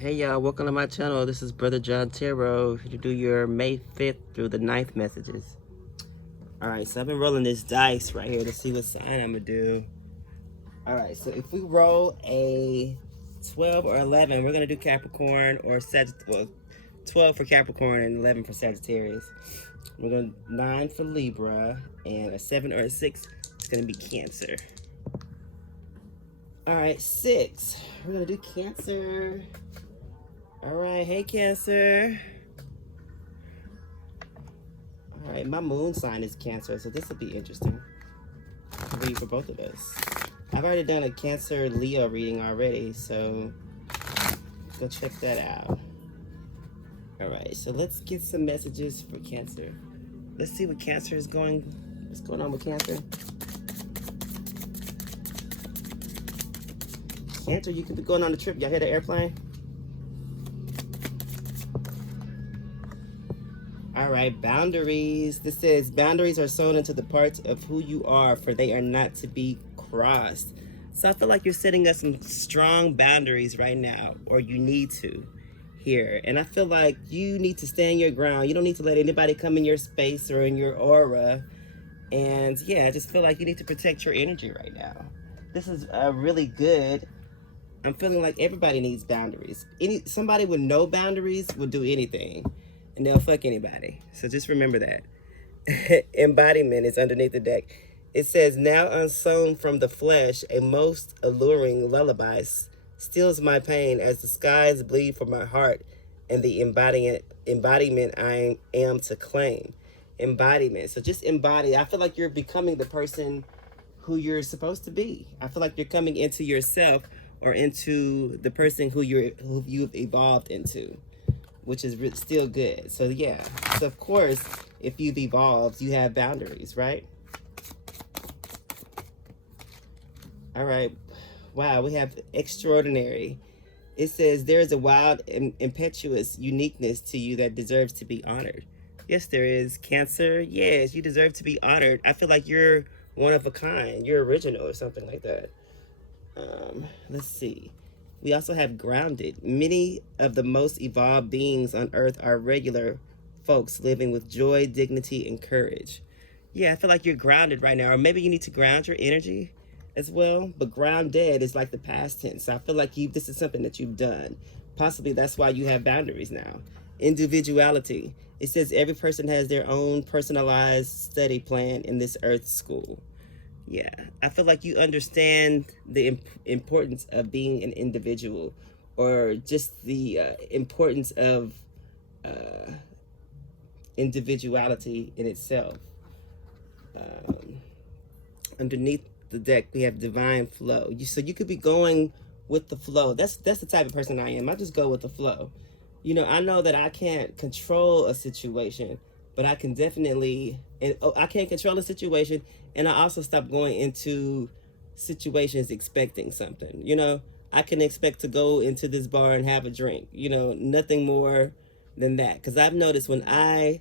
Hey y'all, welcome to my channel. This is Brother John Tarot to do your May 5th through the 9th messages. Alright, so I've been rolling this dice right here to see what sign I'm going to do. Alright, so if we roll a 12 or 11, we're going to do Capricorn or Sagittarius. Well, 12 for Capricorn and 11 for Sagittarius. We're going to 9 for Libra, and a 7 or a 6 is going to be Cancer. Alright, 6. We're going to do Cancer. Alright, hey Cancer. Alright, my moon sign is Cancer, so this will be interesting. For both of us. I've already done a Cancer Leo reading already, so go check that out. Alright, so let's get some messages for Cancer. Let's see what Cancer is what's going on with Cancer. Cancer, you could be going on a trip. Y'all hear the airplane? Alright, boundaries. This says, boundaries are sewn into the parts of who you are, for they are not to be crossed. So I feel like you're setting up some strong boundaries right now, or you need to here. And I feel like you need to stand your ground. You don't need to let anybody come in your space or in your aura. And yeah, I just feel like you need to protect your energy right now. This is really good. I'm feeling like everybody needs boundaries. Somebody with no boundaries would do anything. And they'll fuck anybody. So just remember that. Embodiment is underneath the deck. It says, now unsewn from the flesh, a most alluring lullaby steals my pain as the skies bleed for my heart and the embodiment I am to claim. Embodiment. So just embody. I feel like you're becoming the person who you're supposed to be. I feel like you're coming into yourself or into the person who you've evolved into, which is still good. So yeah, so of course, if you've evolved, you have boundaries, right? All right, wow, we have extraordinary. It says, there is a wild and impetuous uniqueness to you that deserves to be honored. Yes, there is. Cancer, yes, you deserve to be honored. I feel like you're one of a kind. You're original or something like that. Let's see. We also have grounded. Many of the most evolved beings on earth are regular folks living with joy, dignity, and courage. Yeah, I feel like you're grounded right now. Or maybe you need to ground your energy as well. But grounded is like the past tense. So I feel like this is something that you've done. Possibly that's why you have boundaries now. Individuality. It says every person has their own personalized study plan in this earth school. Yeah, I feel like you understand the importance of being an individual, or just the importance of individuality in itself. Underneath the deck, we have divine flow. So you could be going with the flow. That's the type of person I am. I just go with the flow. You know, I know that I can't control a situation, but I can definitely, I can't control a situation, and I also stop going into situations expecting something. You know, I can expect to go into this bar and have a drink, you know, nothing more than that. Because I've noticed when I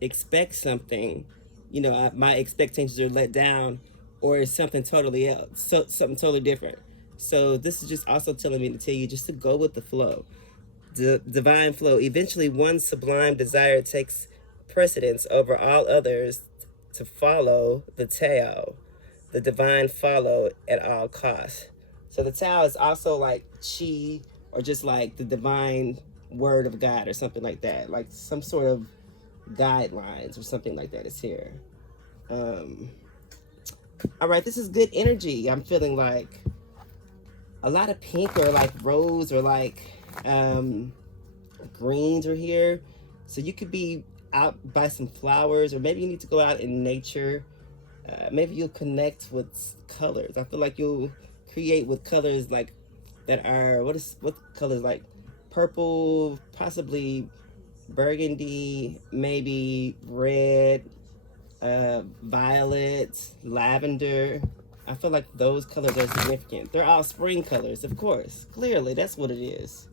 expect something, you know, my expectations are let down, or it's something totally else, something totally different. So this is just also telling me to tell you just to go with the flow. Divine flow. Eventually, one sublime desire takes precedence over all others to follow the Tao, the divine follow at all costs. So the Tao is also like chi, or just like the divine word of God or something like that, like some sort of guidelines or something like that is here. All right, this is good energy. I'm feeling like a lot of pink or like rose or like greens are here. So you could be out by some flowers, or maybe you need to go out in nature. Maybe you'll connect with colors. I feel like you'll create with colors like that are, what colors, like purple, possibly burgundy, maybe red, violet, lavender. I feel like those colors are significant. They're all spring colors, of course. Clearly, that's what it is.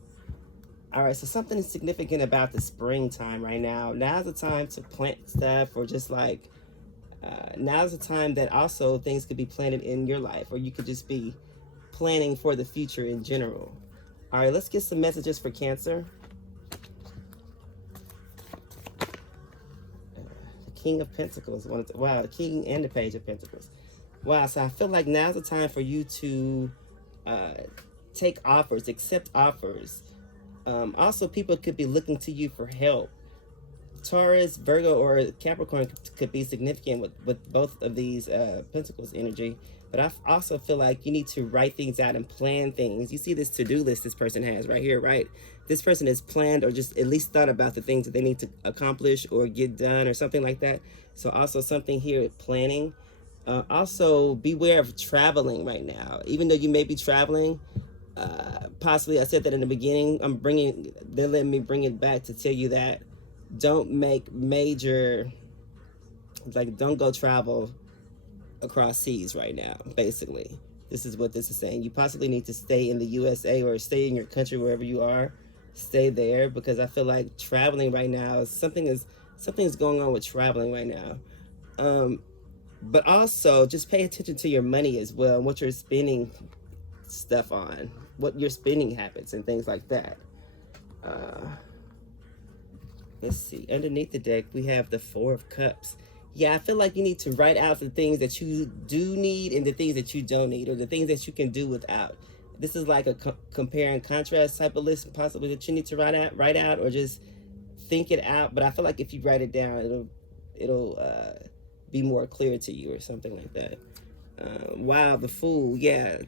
All right, so something is significant about the springtime right now. Now's the time to plant stuff, or just like, now's the time that also things could be planted in your life, or you could just be planning for the future in general. All right, let's get some messages for Cancer. The King of Pentacles. Wow, the King and the Page of Pentacles. Wow, so I feel like now's the time for you to take offers, accept offers. Also, people could be looking to you for help. Taurus, Virgo, or Capricorn could be significant with both of these Pentacles energy. But I also feel like you need to write things out and plan things. You see this to-do list this person has right here, right? This person has planned or just at least thought about the things that they need to accomplish or get done or something like that. So also something here, planning. Also, beware of traveling right now. Even though you may be traveling, possibly, I said that in the beginning, they're letting me bring it back to tell you that don't make major, like, don't go travel across seas right now, basically. This is what this is saying. You possibly need to stay in the USA or stay in your country, wherever you are. Stay there, because I feel like traveling right now, something's going on with traveling right now. But also, just pay attention to your money as well, and what you're spending stuff on, what your spending habits and things like that. Let's see. Underneath the deck, we have the Four of Cups. Yeah, I feel like you need to write out the things that you do need and the things that you don't need, or the things that you can do without. This is like a compare and contrast type of list, possibly, that you need to write out, or just think it out. But I feel like if you write it down, it'll be more clear to you, or something like that. Wow, the Fool. Yeah,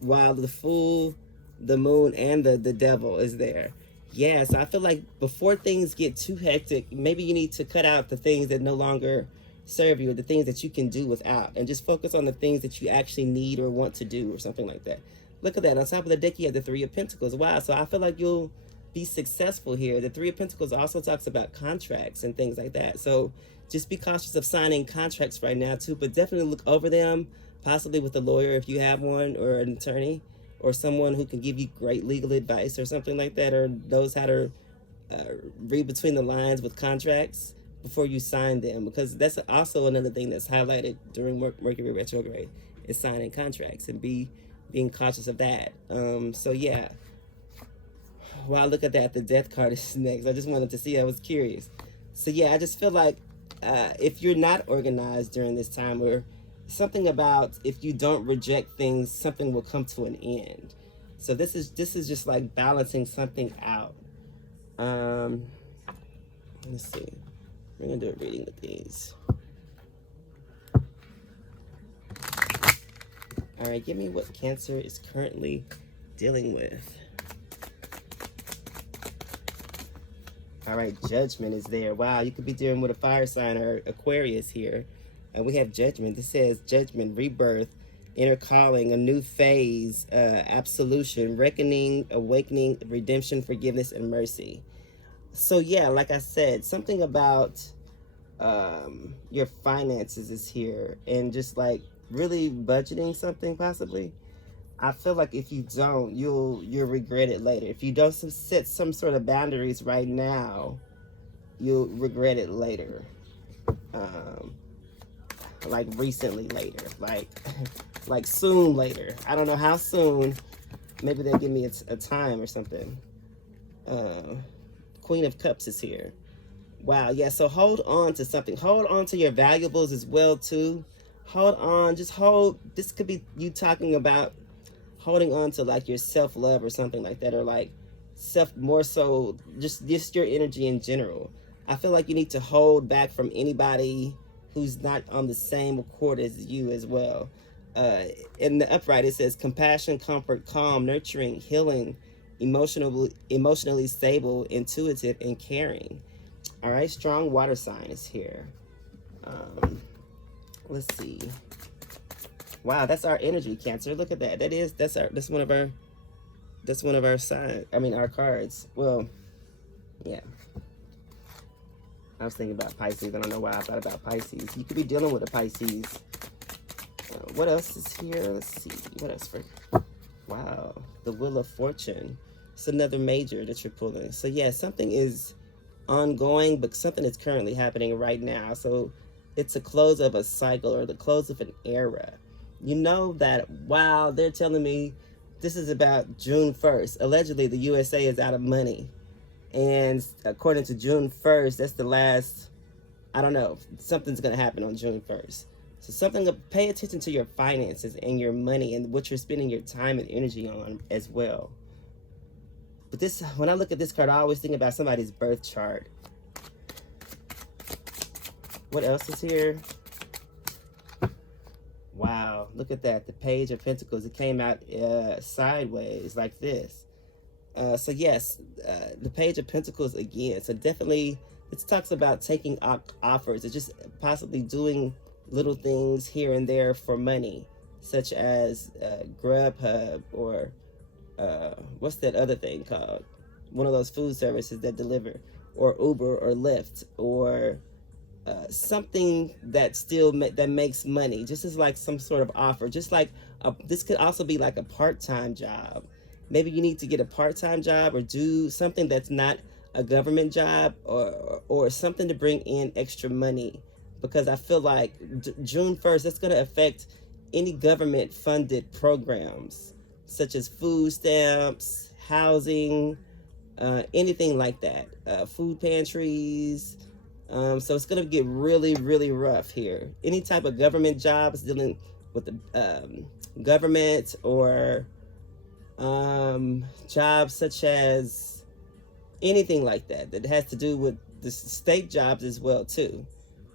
wow, the Fool, the Moon, and the Devil is there. Yeah, so I feel like before things get too hectic, maybe you need to cut out the things that no longer serve you, or the things that you can do without, and just focus on the things that you actually need or want to do, or something like that. Look at that. On top of the deck, you have the Three of Pentacles. Wow, so I feel like you'll be successful here. The Three of Pentacles also talks about contracts and things like that. So just be cautious of signing contracts right now too, but definitely look over them, possibly with a lawyer if you have one, or an attorney, or someone who can give you great legal advice or something like that, or knows how to read between the lines with contracts before you sign them, because that's also another thing that's highlighted during Mercury retrograde, is signing contracts and being cautious of that. So yeah. Wow, look at that. The Death card is next. I just wanted to see. I was curious. So yeah, I just feel like if you're not organized during this time, or something about if you don't reject things, something will come to an end. So this is just like balancing something out. Let's see. We're gonna do a reading with these. All right, give me what Cancer is currently dealing with. All right, Judgment is there. Wow, you could be dealing with a fire sign or Aquarius here. And we have Judgment. This says Judgment, rebirth, inner calling, a new phase, absolution, reckoning, awakening, redemption, forgiveness, and mercy. So yeah, like I said, something about your finances is here, and just like really budgeting something, possibly. I feel like if you don't, you'll regret it later. If you don't set some sort of boundaries right now, you'll regret it later. Like recently later, like soon later. I don't know how soon. Maybe they'll give me a time or something. Queen of Cups is here. Wow, yeah, so hold on to something. Hold on to your valuables as well, too. Hold on, just hold. This could be you talking about holding on to like your self-love or something like that, or like more so just your energy in general. I feel like you need to hold back from anybody who's not on the same accord as you as well. In the upright, it says compassion, comfort, calm, nurturing, healing, emotionally stable, intuitive, and caring. All right, strong water sign is here. Let's see. Wow, that's our energy, Cancer. Look at that. That's one of our signs. I mean, our cards. Well, yeah. I was thinking about Pisces. I don't know why I thought about Pisces. You could be dealing with a Pisces. What else is here? Let's see. What else for? Wow, the Wheel of Fortune. It's another major that you're pulling. So yeah, something is ongoing, but something is currently happening right now. So it's a close of a cycle, or the close of an era. You know that, wow, they're telling me this is about June 1st. Allegedly, the USA is out of money. And according to June 1st, that's the last, I don't know, something's going to happen on June 1st. So pay attention to your finances and your money and what you're spending your time and energy on as well. But this, when I look at this card, I always think about somebody's birth chart. What else is here? Wow, look at that. The Page of Pentacles. It came out sideways like this. So yes, the Page of Pentacles again. So definitely, it talks about taking offers. It's just possibly doing little things here and there for money, such as Grubhub or what's that other thing called? One of those food services that deliver, or Uber or Lyft, or something that that makes money, just as like some sort of offer. Just like this could also be like a part-time job. Maybe you need to get a part-time job or do something that's not a government job, or something to bring in extra money, because I feel like June 1st, that's going to affect any government funded programs such as food stamps, housing, anything like that, food pantries. So it's going to get really, really rough here. Any type of government jobs dealing with the government, or jobs such as anything like that has to do with the state jobs as well too.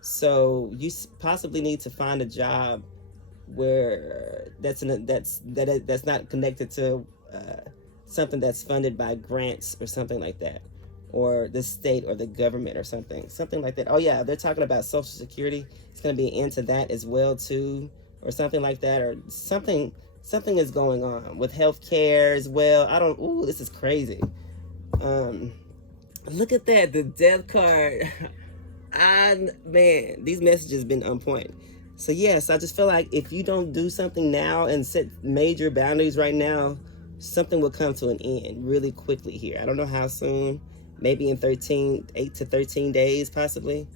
So you possibly need to find a job where that's not connected to something that's funded by grants or something like that, or the state or the government or something like that. Oh yeah, they're talking about Social Security. It's going to be into that as well too, or something like that, or something is going on with healthcare as well. Ooh, this is crazy. Look at that, the Death card. Man, these messages been on point. So yes, I just feel like if you don't do something now and set major boundaries right now, something will come to an end really quickly here. I don't know how soon. Maybe in 8 to 13 days, possibly.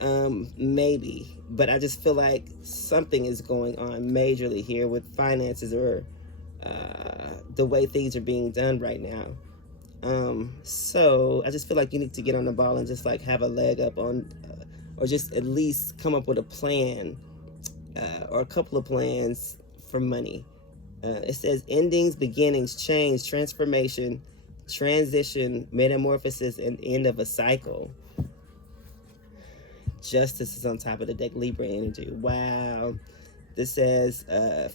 Maybe. But I just feel like something is going on majorly here with finances, or the way things are being done right now. So I just feel like you need to get on the ball and just like have a leg up on, or just at least come up with a plan, or a couple of plans for money. It says endings, beginnings, change, transformation, transition, metamorphosis, and end of a cycle. Justice is on top of the deck, Libra energy. Wow. This says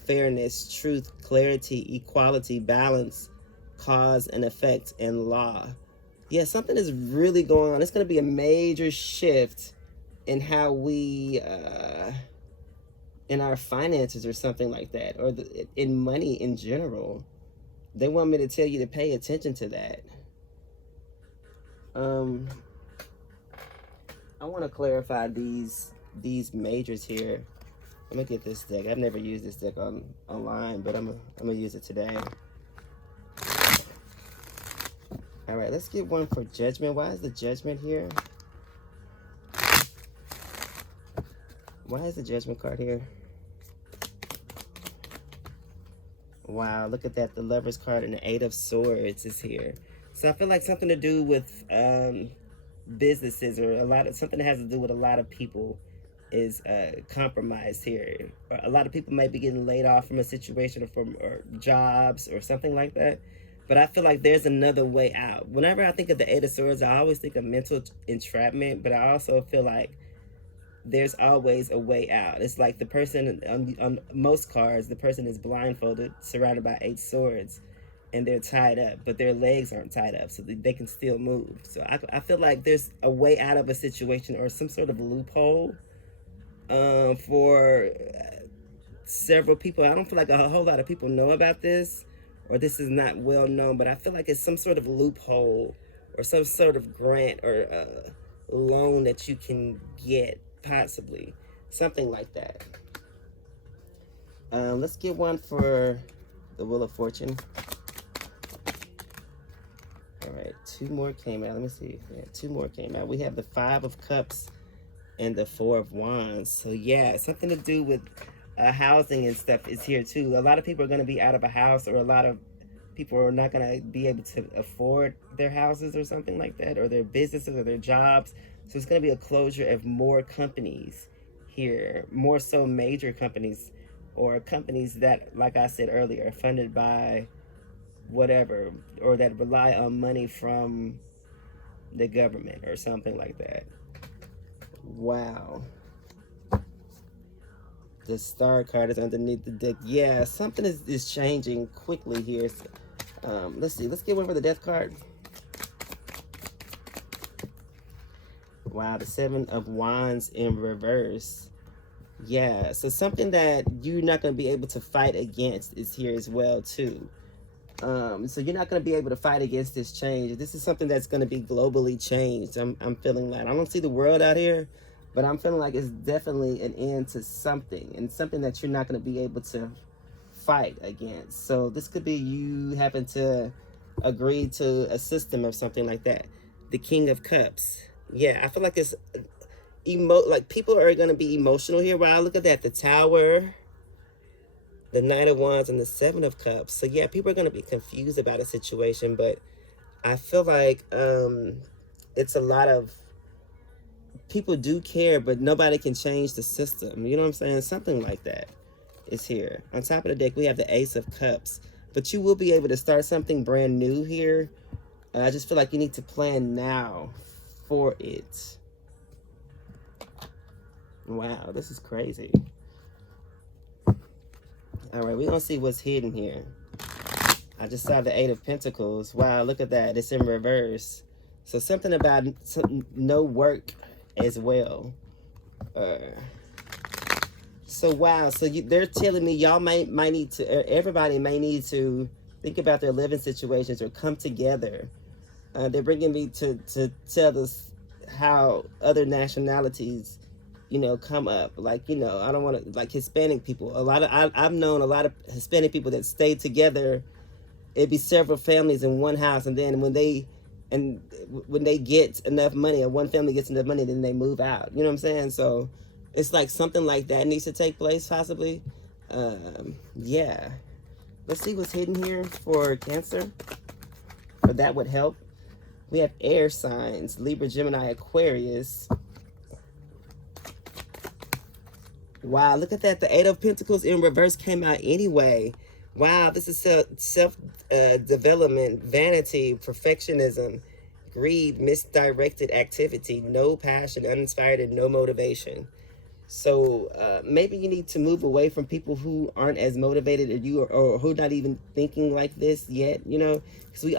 fairness, truth, clarity, equality, balance, cause and effect, and law. Yeah, something is really going on. It's going to be a major shift in how we, in our finances or something like that, or in money in general. They want me to tell you to pay attention to that. I want to clarify these majors here. Let me get this deck. I've never used this deck online, but I'm gonna use it today. All right, let's get one for Judgment. Why is the Judgment here? Why is the Judgment card here? Wow, look at that. The Lover's card and the Eight of Swords is here. So I feel like something to do with businesses, or something that has to do with a lot of people is compromised here. A lot of people might be getting laid off from a situation, or jobs or something like that. But I feel like there's another way out. Whenever I think of the Eight of Swords, I always think of mental entrapment, but I also feel like there's always a way out. It's like the person on most cards, the person is blindfolded, surrounded by 8 swords, and they're tied up, but their legs aren't tied up, so they can still move. So I feel like there's a way out of a situation, or some sort of loophole for several people. I don't feel like a whole lot of people know about this, or this is not well known, but I feel like it's some sort of loophole, or some sort of grant, or loan that you can get, possibly. Something like that. Let's get one for the Wheel of Fortune. All right, 2 more came out. Let me see. Yeah, 2 more came out. We have the 5 of Cups and the 4 of Wands. So yeah, something to do with housing and stuff is here too. A lot of people are going to be out of a house, or a lot of people are not going to be able to afford their houses or something like that, or their businesses or their jobs. So it's going to be a closure of more companies here, more so major companies, or companies that, like I said earlier, are funded by whatever, or that rely on money from the government or something like that. Wow. The star card is underneath the deck. Yeah, something is changing quickly here. Let's see. Let's get one for the death card. Wow, the 7 of Wands in reverse. Yeah, so something that you're not going to be able to fight against is here as well, too. So you're not going to be able to fight against this change. This is something that's going to be globally changed. I'm feeling like, I don't see the world out here, but I'm feeling like it's definitely an end to something, and something that you're not going to be able to fight against. So this could be you having to agree to a system or something like that. The King of Cups. Yeah, I feel like it's like people are going to be emotional here. Wow, look at that. The Tower, the Knight of Wands, and the 7 of Cups. So yeah, people are going to be confused about a situation, but I feel like it's a lot of people do care, but nobody can change the system. You know what I'm saying? Something like that is here. On top of the deck, we have the Ace of Cups, but you will be able to start something brand new here. I just feel like you need to plan now for it. Wow, this is crazy. All right, we're going to see what's hidden here. I just saw the 8 of Pentacles. Wow, look at that. It's in reverse. So something about no work as well. So wow, so they're telling me y'all might need to, everybody may need to think about their living situations or come together. They're bringing me to tell us how other nationalities, you know, come up. Like, you know, I don't want to, like Hispanic people. I've known a lot of Hispanic people that stay together. It'd be several families in one house, and then when they get enough money, or one family gets enough money, then they move out. You know what I'm saying? So it's like something like that needs to take place, possibly. Yeah. Let's see what's hidden here for Cancer. Or that would help. We have air signs, Libra, Gemini, Aquarius. Wow, look at that. The 8 of Pentacles in reverse came out anyway. Wow, this is self-development, vanity, perfectionism, greed, misdirected activity, no passion, uninspired, and no motivation. So maybe you need to move away from people who aren't as motivated as you, or who are not even thinking like this yet, you know, because we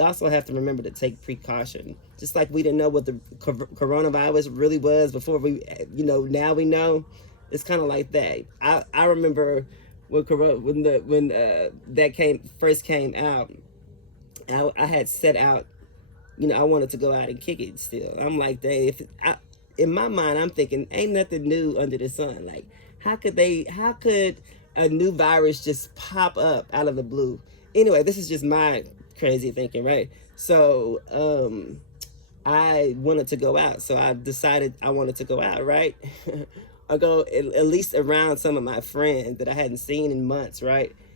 also have to remember to take precaution. Just like we didn't know what the coronavirus really was before we, you know, now we know. It's kind of like that. I remember when that first came out, I had set out, you know, I wanted to go out and kick it still. I'm like, in my mind, I'm thinking, ain't nothing new under the sun. Like, how could a new virus just pop up out of the blue? Anyway, this is just my crazy thinking, right? So, I wanted to go out. So I decided I wanted to go out, right? I go at least around some of my friends that I hadn't seen in months, right?